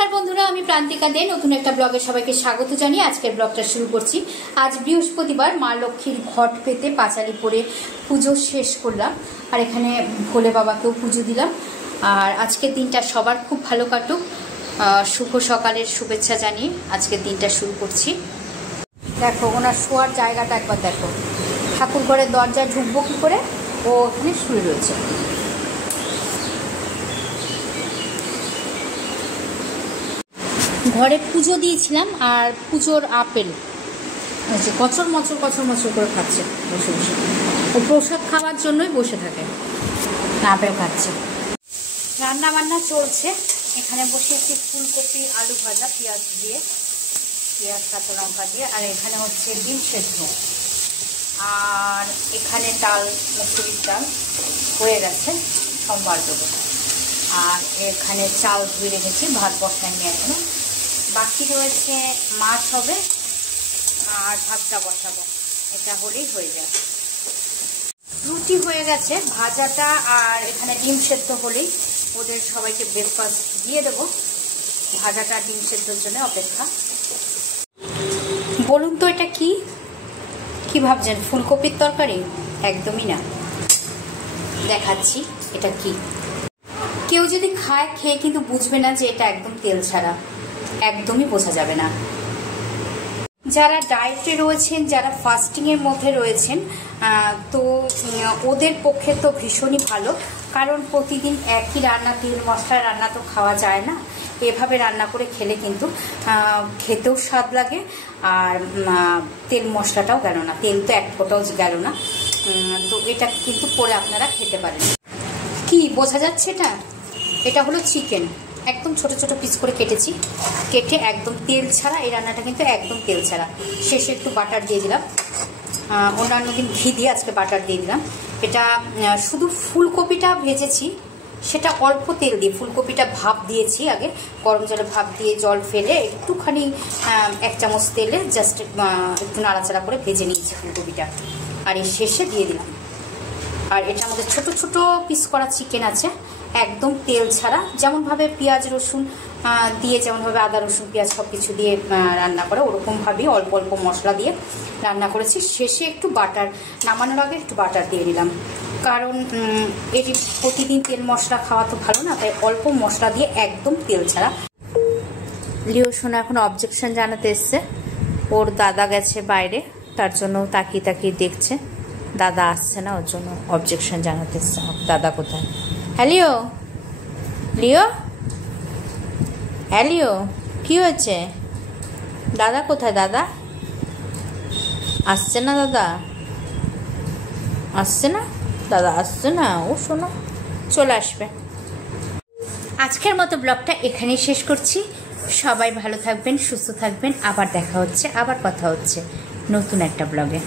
নমস্কার বন্ধুরা, আমি প্রান্তিকা দে নতুন একটা ব্লগে সবাইকে স্বাগত জানিয়ে আজকের ব্লগটা শুরু করছি। আজ বৃহস্পতিবার, মা লক্ষ্মীর ঘট পেতে পাঁচালি পরে পুজো শেষ করলাম, আর এখানে ভোলে বাবাকেও পুজো দিলাম। আর আজকের দিনটা সবার খুব ভালো কাটুক, শুভ সকালের শুভেচ্ছা জানিয়ে আজকের দিনটা শুরু করছি। দেখো ওনার শোয়ার জায়গাটা একবার দেখো, ঠাকুর ঘরের দরজায় ঢুকবো কী করে, ও ওখানে শুয়ে রয়েছে। ঘরে পুজো দিয়েছিলাম, আর পুজোর আপেল কচর মচর করে খাচ্ছে বসে বসে। ও প্রসাদ খাওয়ার জন্যই বসে থাকে, আপেল খাচ্ছে। রান্না বান্না চলছে, এখানে বসিয়েছি ফুলকপি আলু ভাজা পেঁয়াজ দিয়ে, পেঁয়াজ কাঁচা লঙ্কা দিয়ে। আর এখানে হচ্ছে ডিম সেদ্ধ, আর এখানে ডাল, মুসুরির ডাল হয়ে গেছে, সোমবার দেবো। আর এখানে চাল ধুয়ে রেখেছি, ভাত বসাইনি এখনো, বাকি রয়েছে মাছ হবে আর ভাতটা বসাবো, এটা হলেই হয়ে যায়। রুটি হয়ে গেছে, ভাজাটা আর এখানে ডিম সেদ্ধ হলেই ওদের সবাইকে ব্রেকফাস্ট দিয়ে দেবো। ভাজাটা ডিম সেদ্ধর জন্য অপেক্ষা। বলুন তো এটা কি কি ভাবছেন? ফুলকপির তরকারি? একদমই না, দেখাচ্ছি এটা কি। কেউ যদি খায়, খেয়ে কিন্তু বুঝবে না যে এটা একদম তেল ছাড়া, একদমই বোঝা যাবে না। যারা ডায়েটে রয়েছেন, যারা ফাস্টিংয়ের মধ্যে রয়েছেন, তো ওদের পক্ষে তো ভীষণই ভালো, কারণ প্রতিদিন একই রান্না, তেল মশলা রান্না তো খাওয়া যায় না। এভাবে রান্না করে খেলে কিন্তু খেতেও স্বাদ লাগে, আর তেল মশলাটাও গেল না, তেল তো এক ফোঁটাও গেল না। তো এটা কিন্তু করে আপনারা খেতে পারেন। কি বোঝা যাচ্ছে? এটা হলো চিকেন, একদম ছোট ছোট পিস করে কেটেছি, কেটে একদম তেল ছাড়া। এই রান্নাটা কিন্তু একদম তেল ছাড়া। শেষে একটু বাটার দিয়ে দিলাম, অন্যান্য দিন ঘি দিয়ে, আজকে বাটার দিয়ে দিলাম। এটা শুধু ফুলকপিটা ভেজেছি, সেটা অল্প তেল দিয়ে। ফুলকপিটা ভাপ দিয়েছি আগে, গরম জলে ভাপ দিয়ে জল ফেলে একটুখানি 1 চামচ তেলে জাস্ট একটু নাড়াচাড়া করে ভেজে নিয়েছি ফুলকপিটা, আর এই শেষে দিয়ে দিলাম। আর এটার মধ্যে ছোট ছোট পিস করা চিকেন আছে, একদম তেল ছাড়া। যেমনভাবে পেঁয়াজ রসুন দিয়ে, যেমনভাবে আদা রসুন পেঁয়াজ সব কিছু দিয়ে রান্না করে, ওরকমভাবেই অল্প অল্প মশলা দিয়ে রান্না করেছি। শেষে একটু বাটার, নামানোর আগে একটু বাটার দিয়ে দিলাম, কারণ এটি প্রতিদিন তেল মশলা খাওয়া তো ভালো না, তাই অল্প মশলা দিয়ে একদম তেল ছাড়া। লিও সোনা এখন অবজেকশন জানাতে এসছে, ওর দাদা গেছে বাইরে, তার জন্য তাকিয়ে তাকিয়ে দেখছে, দাদা আসছে না, ওর জন্য অবজেকশন জানাতে এসছে। দাদা কোথায়? হ্যালিও, লিও, হ্যালিও, কি হয়েছে? দাদা কোথায়? দাদা আসছে না, দাদা আসছে না, দাদা আসছে না। ও শোনো, চলে আসবে। আজকের মতো ব্লগটা এখানেই শেষ করছি। সবাই ভালো থাকবেন, সুস্থ থাকবেন। আবার দেখা হচ্ছে, আবার কথা হচ্ছে নতুন একটা ব্লগে।